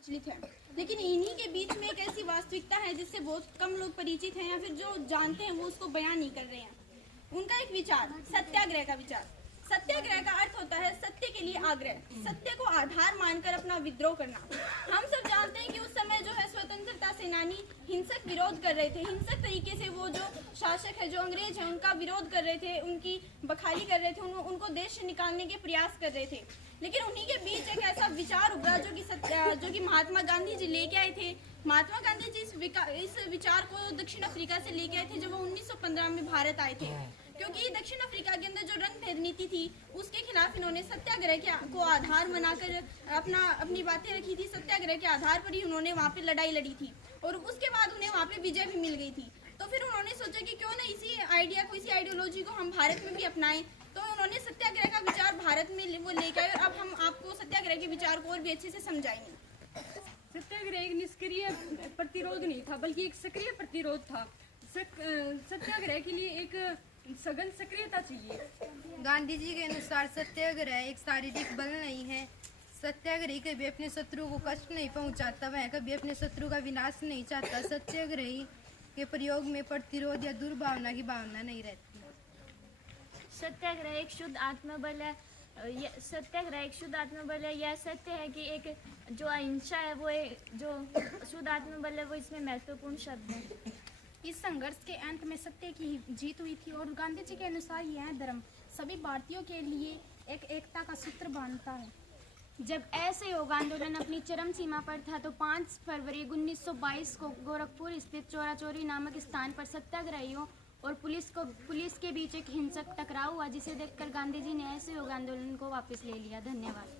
प्रचलित है, लेकिन इन्हीं के बीच में एक ऐसी वास्तविकता है जिससे बहुत कम लोग परिचित हैं या फिर जो जानते हैं वो उसको बयान नहीं कर रहे हैं। उनका एक विचार, सत्याग्रह का विचार। सत्याग्रह का अर्थ होता है सत्य के लिए आग्रह, सत्य को आधार मानकर अपना विद्रोह करना। हम सब जानते हैं कि उस समय जो है स्वतंत्रता सेनानी हिंसक विरोध कर रहे थे, हिंसक तरीके से वो जो शासक है, जो अंग्रेज है, उनका विरोध कर रहे थे, उनकी बखाली कर रहे थे, उनको देश से निकालने के प्रयास कर रहे थे। लेकिन उन्हीं के बीच एक ऐसा विचार उभरा जो कि महात्मा गांधी जी लेके आए थे। महात्मा गांधी जी इस विचार को दक्षिण अफ्रीका से लेके आए थे जब वो 1915 में भारत आए थे, क्योंकि दक्षिण अफ्रीका के अंदर जो रंग भेद नीति थी उसके खिलाफ इन्होंने सत्याग्रह को आधार बनाकर अपनी बातें रखी थी। सत्याग्रह के आधार पर ही उन्होंने वहाँ पे लड़ाई लड़ी थी और उसके बाद उन्हें वहाँ पे विजय भी मिल गई थी। तो फिर उन्होंने सोचा कि क्यों ना इसी आइडिया को, इसी आइडियोलॉजी को हम भारत में भी अपनाएं। तो उन्होंने सत्याग्रह का विचार भारत में वो लेकर आए और अब हम आपको सत्याग्रह के विचार को और भी अच्छे से समझाएंगे। सत्याग्रह एक निष्क्रिय प्रतिरोध नहीं था बल्कि एक सक्रिय प्रतिरोध था। सत्याग्रह के लिए एक सघन सक्रियता चाहिए। गांधी जी के अनुसार सत्याग्रह एक शारीरिक बल नहीं है। सत्याग्रही कभी अपने शत्रु को कष्ट नहीं पहुंचाता, वह कभी अपने शत्रु का विनाश नहीं चाहता। सत्याग्रही के प्रयोग में प्रतिरोध या दुर्भावना की भावना नहीं रहती। सत्याग्रह एक शुद्ध आत्मबल है। सत्याग्रह एक शुद्ध आत्मबल है। यह सत्य है कि एक जो अहिंसा है वो जो शुद्ध आत्मबल है वो इसमें महत्वपूर्ण शब्द है। इस संघर्ष के अंत में सत्य की जीत हुई थी और गांधी जी के अनुसार यह धर्म सभी भारतीयों के लिए एक एकता का सूत्र बांधता है। जब असहयोग आंदोलन अपनी चरम सीमा पर था तो 5 फरवरी 1922 को गोरखपुर स्थित चोरा चोरी नामक स्थान पर सत्याग्रहियों और पुलिस के बीच एक हिंसक टकराव हुआ, जिसे देखकर गांधी जी ने असहयोग आंदोलन को वापस ले लिया। धन्यवाद।